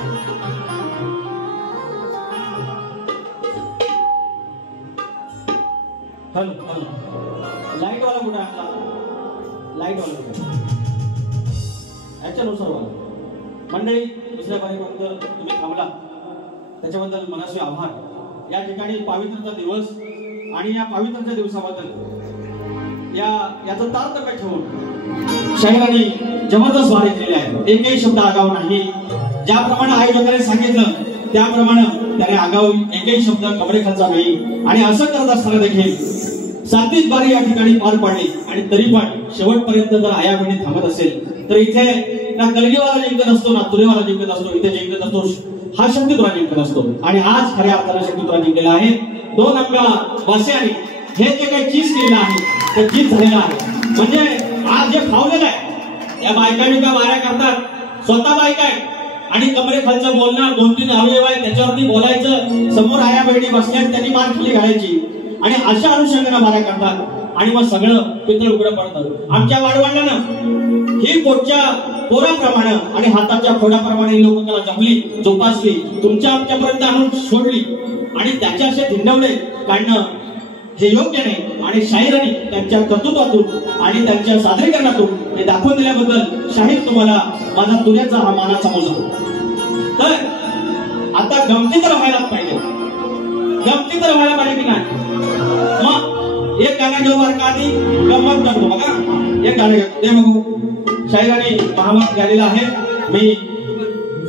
Hello hello, light वाला कुठे आणला? लाईट वाला कुठे? याच्यानुसार वाला मंडळी, दुसऱ्या बारीपर्यंत तुम्ही थांबला त्याच्याबद्दल मनस्वी आभार. या ठिकाणी पावित्र्याचा दिवस आणि या पावित्र्याच्या दिवसाबद्दल याचं तारतम्य ठेवून शाहिरांनी जबरदस्त वारी केली आहे. एकही शब्द आगाऊ नाही. ज्याप्रमाणे आयोजकांनी सांगितलं त्याप्रमाणे त्याने आगाऊ एकही शब्द कमरेखालचा नाही. आणि असं करत असताना देखील सात्विक बारी या ठिकाणी पार पाडली. आणि तरी पण शेवटपर्यंत जर आया बहिणी थांबत असेल तर इथे ना कलगीवाला जिंकत असतो ना तुरेवाला जिंकत असतो. इथे जिंकत असतो हा शक्तितुरा जिंकत असतो. आणि आज खऱ्या अर्थाने शक्तितुरा जिंकलेला आहे. 2 आंब्या वास्याने हे जे काही चीज केलेलं आहे ते चीज झालेलं आहे. म्हणजे आज जे खावलेलं आहे या बायकांनी का वाऱ्या करतात, स्वतः बायका आहे आणि कमरेखालचं बोलणार 2-3 अवयव आहे त्याच्यावरती बोलायचं. समोर आया बहिणी बसल्या त्यांनी मान खाली घालायची आणि अशा अनुषंगाने वाऱ्या करतात आणि मग सगळं पितळ उघडं पडतं. आमच्या वाडवडिलांना ही पोटच्या पोराप्रमाणे आणि हाताच्या फोडाप्रमाणे लोकांना जमली, जोपासली, तुमच्या आमच्यापर्यंत आणून सोडली आणि त्याच्या असे धिंडवले काढणं हे योग्य नाही. आणि शाहिरांनी त्यांच्या कर्तृत्वातून आणि त्यांच्या सादरीकरणातून हे दाखवून दिल्याबद्दल शाहीर तुम्हाला माझा तुऱ्याचा हा मानाचा मोजा. तर आता गमती तर व्हायलाच पाहिजे. गमती तर व्हायला पाहिजे की नाही? मग एक गाणं घेऊ बरं का, आधी गंमत करतो बघा. एक गाणं घेतो ते बघू. शाहिरांनी महाभारत गायलेलं आहे. मी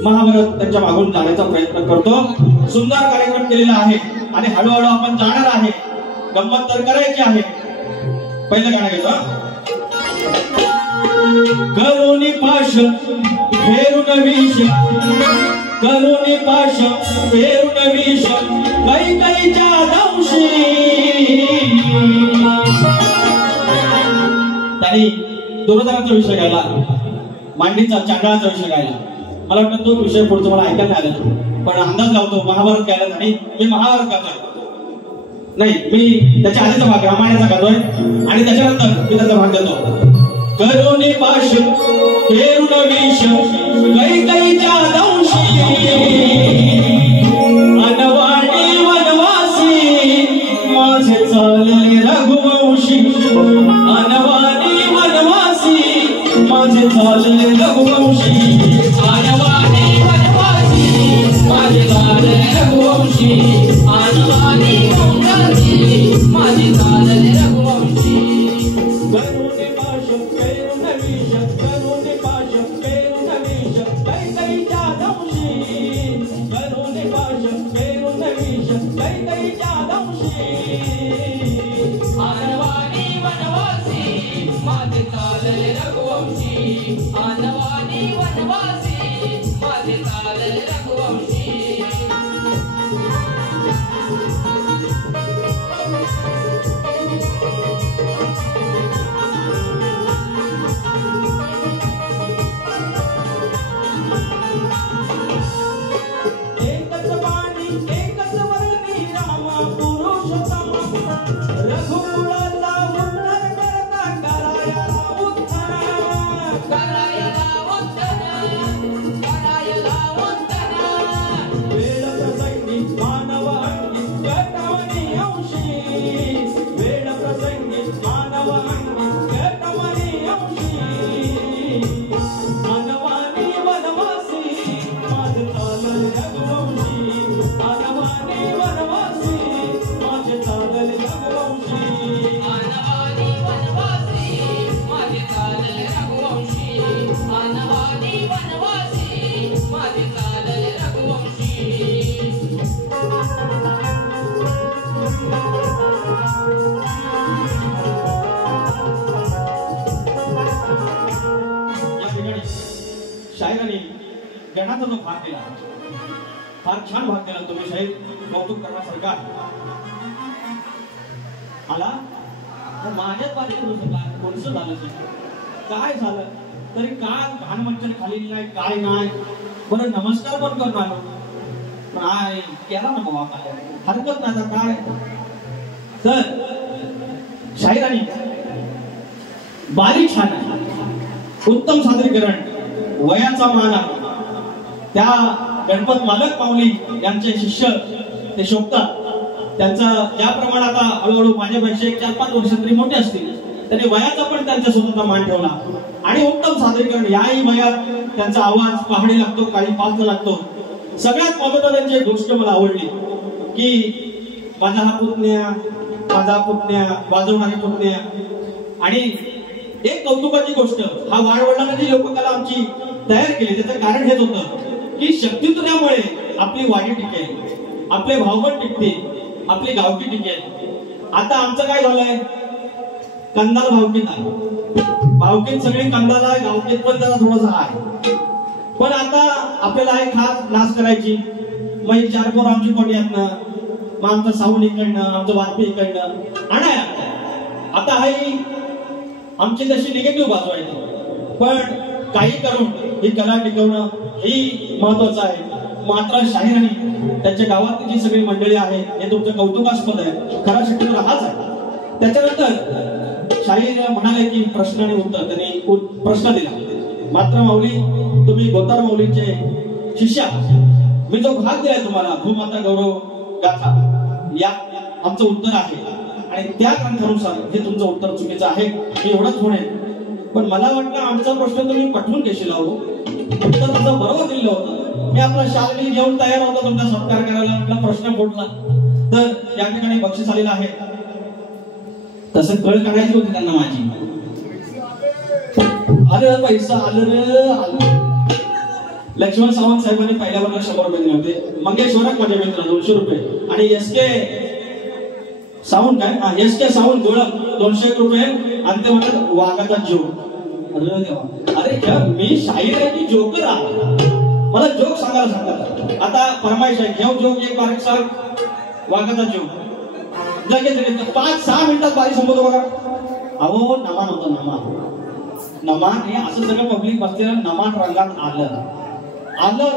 महाभारत त्यांच्या मागून जाण्याचा प्रयत्न करतो. सुंदर कार्यक्रम केलेला आहे आणि हळूहळू आपण जाणार आहे. गंमत तर करायची आहे. पहिलं गाणं घेतो. करोनी पाश फेरून विष, करोनी पाश फेरून विष, कैकईच्या दंशी. त्यांनी दुर्योधनाचा विषय गायला, मांडीचा चांगळाचा विषय गायला. मला वाटतं तो विषय पुढचा मला ऐकायला आला पण अंदाज लावतो महाभारत गायला आणि मी महाभारत गातोय नाही, मी त्याच्या आधीचा भाग रामायणाचा गातोय आणि त्याच्यानंतर मी त्याचा भाग देतो. करोनी पाश फेरून विष, कैकईच्या दंशी, अनवाणी वनवासी माझे चालले रघुवंशी. अनवाणी वनवासी माझे चालले रघुवंशी. अनवाणी वनवासी माझे चालले रघुवंशी. अनवाणी वनवासी माझे चालले रघुवंशी. करोनी पाश फेरून विष, करोनी पाश फेरून विष, कैकईच्या दंशी. करोनी पाश फेरून विष, कैकईच्या दंशी. अनवाणी वनवासी माझे चालले रघुवंशी. अनवाणी वनवासी माझे चालले रघुवंशी. शाहिरांनी गणाचा जो भाग दिला फार छान भाग दिला. तुम्ही शाहीर कौतुक करण्यासारखा आला. माझ्याच बाजूला कोणचं झालं काय झालं तरी काय भानमंचन खाली नाही काय नाही. बरं नमस्कार पण करून आलो काय केला ना बाबा काय हरकत नाही काय. तर शाहिरांनी बारीक छान आहे, उत्तम सादरीकरण, वयाचा मान, त्या गणपत मालक माऊली यांचे शिष्य ते शोभतात. त्यांचा ज्याप्रमाणे आता हळूहळू माझ्यापेक्षा 4-5 वर्ष तरी मोठे असतील, त्यांनी वयाचा पण त्यांच्या स्वतःचा मान ठेवला आणि उत्तम सादरीकरण. याही वयात त्यांचा आवाज पहाडी लागतो, काही पालत लागतो. सगळ्यात महत्त्वाची त्यांची एक गोष्ट मला आवडली की माझा हा पुतण्या वाजवणारी पुतण्या. आणि एक कौतुकाची गोष्ट, हा वाडवडिलांनी जी लोककला आमची तयार केली त्याचं कारण हेच होतं की शक्तितुल्यामुळे आपली वाडी टिकेल, आपले भावबंद टिकतील, आपली गावकी टिकेल. आता आमचं काय झालंय, कंदाल भावकीत आहे, भावकीत सगळी कंदाल आहे, गावकीत पण त्याला थोडासा आहे. पण आता आपल्याला आहे खास नाच करायची, मग 4 पोर आमची कोणी आहेत ना, मग आमचं साऊंड इकडनं, आमचं वाद्य इकडनं आणाय. आता हाही आमची तशी निगेटिव्ह बाजू आहे, पण काही करून ही कला टिकवणं ही महत्वाचं आहे. मात्र शाहीरांनी त्यांच्या गावातली जी सगळी मंडळी आहे हे तुमचं कौतुकास्पद आहे. खरा शक्यतो हाच आहे. त्याच्यानंतर शाहीर म्हणाले की प्रश्न आणि उत्तर, त्यांनी प्रश्न दिला. मात्र माऊली तुम्ही गोतार माऊलींचे शिष्य, मी जो भाग दिलाय तुम्हाला भूमाता गौरव गाथा, या आमचं उत्तर आहे आणि त्या ग्रंथानुसार हे तुमचं उत्तर चुकीचं आहे हे एवढंच म्हणेन. पण मला वाटतं आमचा प्रश्न तुम्ही पटवून घेशील, उत्तर तुमचं बरोबर दिलं होतं. मी आपला शाल घेऊन तयार होतो तुमचा सत्कार करायला, आपला प्रश्न फुटला तर या ठिकाणी बक्षीस आलेलं आहे. तसं कळ काढायची होती त्यांना माझी. अरे पैसा आलं रे आलं. लक्ष्मण सावंत साहेबांनी पहिल्या वर्गात 100 रुपये दिले होते. मंगेश्वरक माझे मित्र 200 रुपये आणि एसके सावंत काय एसके सावंत गोळक 201 रुपये आणि ते म्हणतात वाघाचा जोक. अरे देवा, अरे मी शाहीर आहे की जोकर आहे, मला जोक सांगायला सांगतात. आता फरमाईश आहे, घेऊ जोक एक बारीक सांग, वाघाचा जोक. लगेच 5-6 मिनिटात बारी संपवतो बघा. अहो नमान होतं, नमान हे असं सगळं पब्लिक बसलेलं. नमान रंगात आलं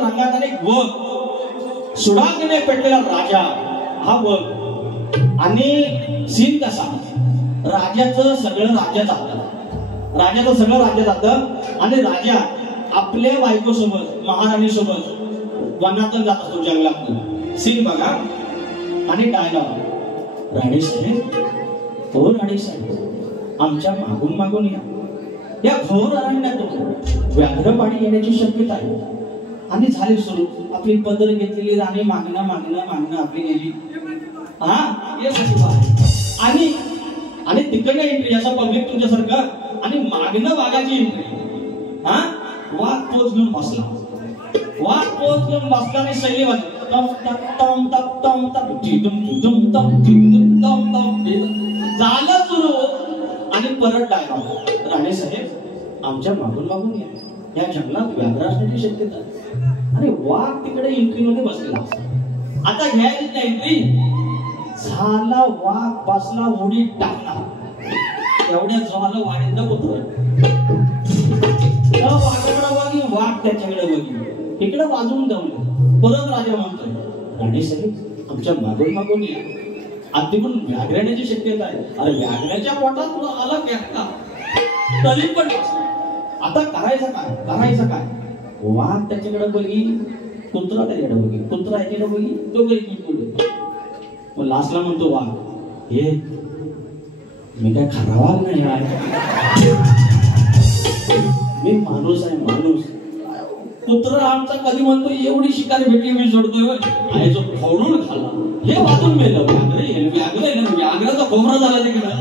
रंगात आणि वग सुडांगीने पेटलेला राजा हा वग. आणि सीन कसा, राजाचं सगळं राज्य जातं आणि राजा आपल्या बायकोसोबत महाराणीसोबत वनातून जात असतो, जंगलात. सीन बघा आणि डायलॉग, राणी साहेब हो राणी साहेब आमच्या मागून या घोर अरण्यातून व्याघ्रपाणी येण्याची शक्यता आहे. आणि झाली सुरू, आपली पदर घेतलेली राणी मागणं आपली गेली. आणि तिकडनं एंट्री असा पब्लिक तुमच्यासारखं आणि मागणं वाघाची एंट्री. वाघ पोच घेऊन बसला आणि शैली वाजली. झालं सुरू आणि परत डायलॉग, राणे साहेब आमच्या मागून या जंगलात व्याघ्र असण्याची शक्यता आहे. अरे वाघ तिकडे एंट्री मध्ये बसलेला. आता घ्यायची नाही एंट्री, झाला वाघ बसला, उडी टाकला, एवढ्या झालं वाढीतलं पुत्र. वाघाकडे वागी, वाघ त्याच्याकडे बघी, इकडे वाजवून जाऊन परत राजा म्हणतोय, राणे साहेब आमच्या मागून या, आता पण व्याघ्रण्याची शक्यता आहे. अरे व्याघ्राच्या पोटात तुला आला केकता तरी पण. आता करायचं काय वाघ त्याच्याकडे बघी, कुत्रा त्याच्याकडे बघी, कुत्रा याच्याकडे बघी, तो पुढे. मग लास्टला म्हणतो वाघ, हे मी काय खरा वाघ नाही आहे, मी माणूस आहे माणूस. कुत्रा आमचा कधी म्हणतो एवढी शिकारी भेटली मी सोडतोय, आहे जो फोडून खाला हे वाचून मेलं. व्याघ्राचा खोबरा झाला तिकडे.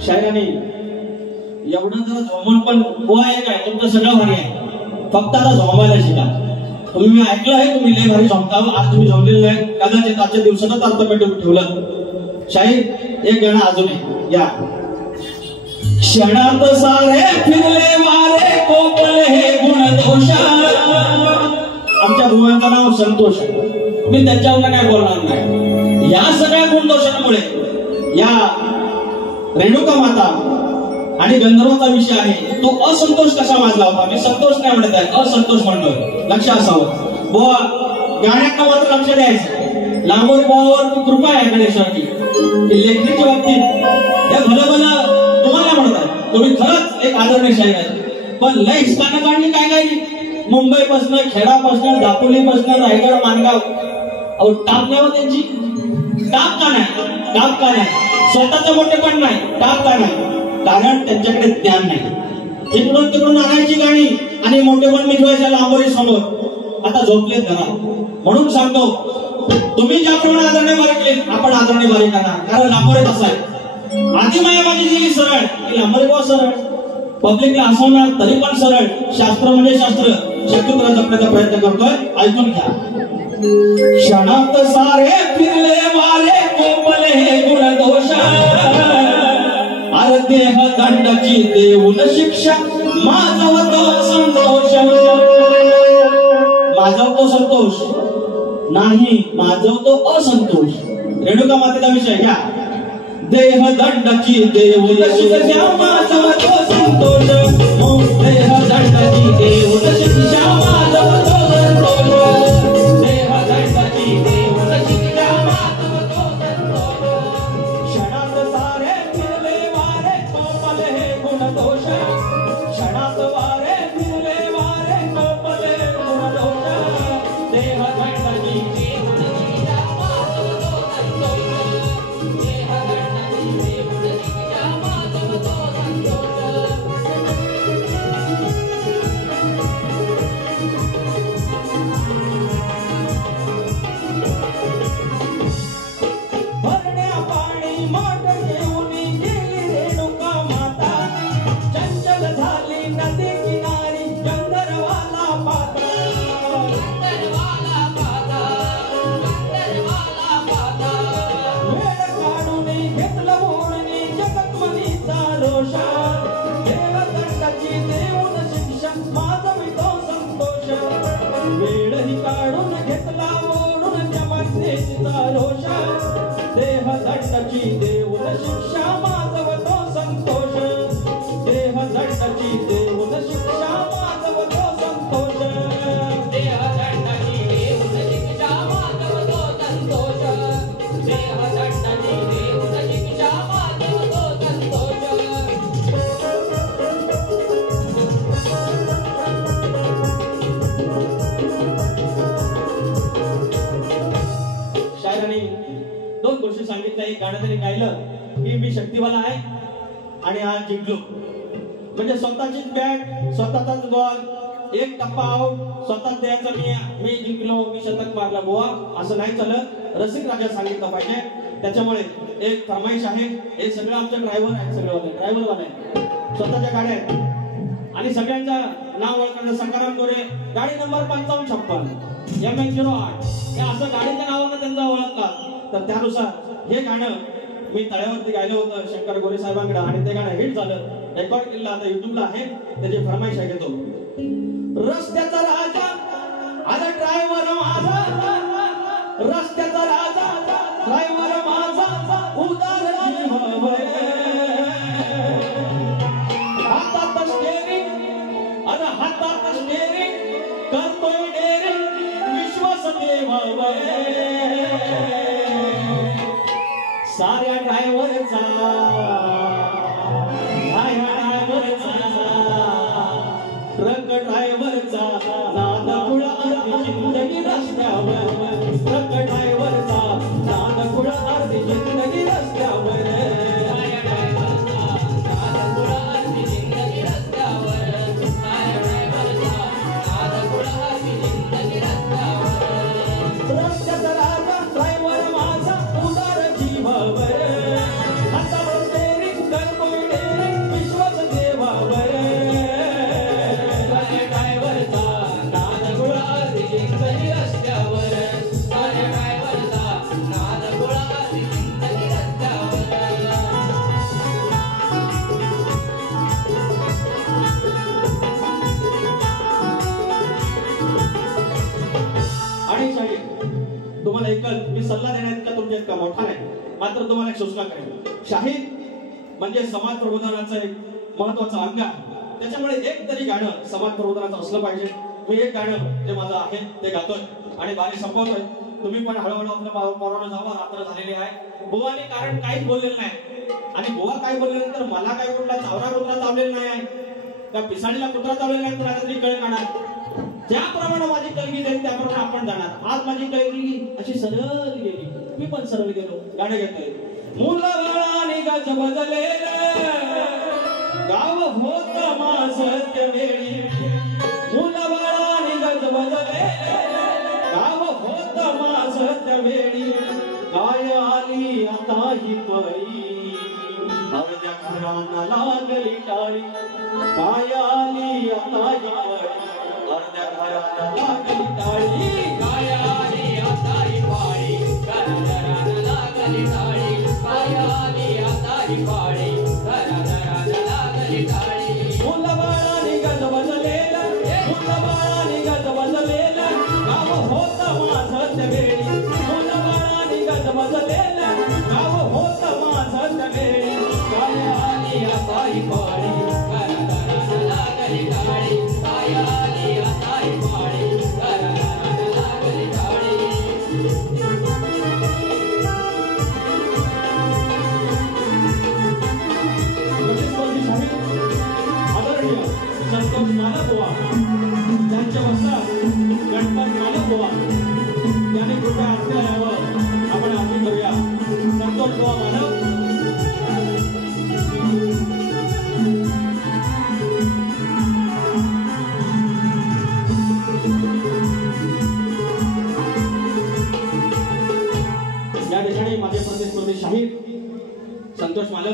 शायराने एवढं जरा झोमण पण आहे काय तुमचं सगळं भारी आहे. फक्त आता झोमायला शिका. तुम्ही मी ऐकलं आहे तुम्ही लय भारी झोमता, आज तुम्ही झोमलेलं नाही, कदाचित आजच्या दिवसातच ऑटोमॅटिक ठेवलं. शाहीर एक गाणं अजूनही या. क्षणात सारे फिरले वारे कोपले हे गुणदोष. आमच्या भुवनाचं नाव संतोष, मी त्यांच्यावर काय बोलणार नाही. या सगळ्या गुणदोषांमुळे या रेणुका माता आणि गंधर्वाचा विषय आहे तो असंतोष कसा माजला होता. मी संतोष नाही म्हणत आहे, असंतोष म्हणतोय. लक्ष असावं बुवा, गाण्यात मात्र लक्ष द्यायचं. लांबोरी बुवावर कृपा आहे गणेशाची की लेखणीच्या बाबतीत हे भलं भलं तुम्हाला म्हणत आहे, तुम्ही खरंच एक आदरणीय शाहीर आहे. पण लय स्थानं काढली काय काय, मुंबईपासून, खेडापासून, दापोलीपासून, रायगड, माणगाव. अहो टाप नाही हो त्यांची. टाप का नाही? टाप का नाही? स्वतःचं मोठे पण नाही, टाप का नाही? कारण त्यांच्याकडे ज्ञान नाही. इकडून तिकडून आणायची गाणी आणि मोठे पण मिठवायच्या लांबोरी समोर. आता झोपलेत घरा. म्हणून सांगतो तुम्ही ज्याप्रमाणे आदरणे बारीकले आपण आदरणे बारीक करणार. कारण लांबोरे तसा आहे. आधी माया माझी जी सरळ की लांबोरे बुवा सरळ, पब्लिकला हसवणार तरी पण सरळ. शास्त्र म्हणजे शास्त्र. शक्यतो जपण्याचा प्रयत्न करतोय, ऐकून घ्या. क्षणात सारे फिरले वारे कोपले हे गुणदोष. अरे देह दंडाची देऊन शिक्षा माझवतो संतोष. माझवतो संतोष नाही, माझवतो असंतोष. रेणुका मातेचा विषय घ्या. देह दंडाची देऊन शिक्षा माझवतो संतोष. देह दंडाची देऊन शिक्षा माझवतो संतोष. देह दंडाची देऊन शिक्षा माझवतो संतोष. क्षणात सारे फिरले वारे कोपले हे गुणदोष. क्षणात वारे फिरले वारे कोपले हे गुणदोष. देह दंडाची देऊन शिक्षा माझवतो संतोष. देह दंडाची देऊन शिक्षा माझवतो संतोष. भरण्या पाणी माठ घेऊन गेली रेणुका माता. चंचल झाली नदी किनारी गंधर्वाला पाता. वेळ काढून घेतलं मोडणी जगतमनीचा रोष. देवदंडाची देऊन शिक्षा माझवितो संतोष. वेळही काढून घेतला मोडून जमातीचा रोष. देहदंडाची देऊन शिक्षा माझवतो संतोष. देहदंडाची देऊन शिक्षा माझवतो संतोष. देहदंडाची देऊन शिक्षा माझवतो संतोष. देहदंडाची देऊन शिक्षा माझवतो संतोष. शायरांनी दोन गोष्टी सांगितल्या. एक गाणं तरी गायलं की मी शक्तिवाला आहे आणि आज जिंकलो. म्हणजे स्वतःचीच बॅट, स्वतःचाच बॉल, एक टप्पा आउट, स्वतःच द्यायचं मी जिंकलो, मी शतक मारला बुवा, असं नाही चालत. रसिक राजा सांगितलं पाहिजे. त्याच्यामुळे एक फरमाईश आहे. हे सगळं आमच्या ड्रायव्हर आहेत, सगळं ड्रायव्हरवाले आहेत, स्वतःच्या गाड्या आहेत आणि सगळ्यांचं नाव ओळखणं. सकाराम गोरे गाडी नंबर 5556 MH08 हे असं गाडीच्या नावानं त्यांचा ओळखला. तर त्यानुसार हे गाणं मी तळ्यावरती गायलं होतं शंकर गोरे साहेबांकडे आणि ते गाणं हिट झालं, रेकॉर्ड केलं, आता युट्यूबला आहे. त्याची फरमाईश आहे घेतो. रस्त्याचा राजा अरे ड्रायव्हर माझा, रस्त्याचा राजा ड्रायव्हर माझा उदार जीव. हातात स्टेरिंग अरे हातात स्टेरिंग करतोय डेरिंग विश्वास देवावर. साऱ्या ड्रायव्हरचा ट्रक ड्रायव्हरचा नाद खुळा अर्धी जिंदगी रस्त्यावर. ट्रक ड्रायव्हरचा नाद खुळा अर्धी जिंदगी रस्त्यावर. रस्त्याचा राजा ड्रायव्हर माझा उदार जीवावर. हातावर तुम्हाला एकच मी सल्ला देण्यात का तुमच्या इतका मोठा नाही, मात्र तुम्हाला एक सूचना करेन. शाहीर म्हणजे समाज प्रबोधनाचं एक महत्वाचं अंग आहे. त्याच्यामुळे एक तरी गाणं समाज प्रबोधनाचं असलं पाहिजे. मी एक गाणं जे माझं आहे ते गातोय आणि बारी संपवतोय. तुम्ही पण हळूहळू आपल्या पोरानं जावा, रात्र झालेली आहे. बुवाने कारण काहीच बोललेलं नाही आणि बुवा काय बोलल्यानंतर मला काय कुठला चावरा कुत्रा चावलेला नाही आहे का पिसाळीला कुत्रा चावलेला नाही तर आता तरी कळ काढणार. ज्याप्रमाणे माझी कलगी जाईल त्याप्रमाणे आपण जाणार. आज माझी कलगी अशी सरळ गेली, मी पण सरळ गेलो. गाणं घेतोय. मुलाबाळाने गज बजलेलं गाव होत माझ्या वेळी, मुलाबाळाने गज बजलेलं गाव होत माझ्या वेळी, काय आली आता ही पळी अर्ध्या घराला लागली टाळी, काय आली आता ही पळी अर्ध्या घराला लागली टाळी, काय आली आता ही पाळी घराघराला लागली टाळी, काय आली आता ही पाळी घराघराला लागली टाळी. मुलाबाळाने गज बजलेलं मुलाबाळाने गज बजलेलं गाव होत माझ्या वेळी, मुलाबाळाने गज बजलेलं गाव होत माझ्या वेळी, काय आली आता ही पाळी घराघराला लागली टाळी, काय आली आता ही पाळी घराघराला लागली टाळी. आदरणीय संतोष मानव बुवा त्यांच्या वस्तात गणपत मानव बुवा त्याने कृपया आपल्या यावर आपण आरती करूया. संतोष बुवा मानव. या ठिकाणी माझे प्रतिस्पर्धी शाहीर संतोष मालक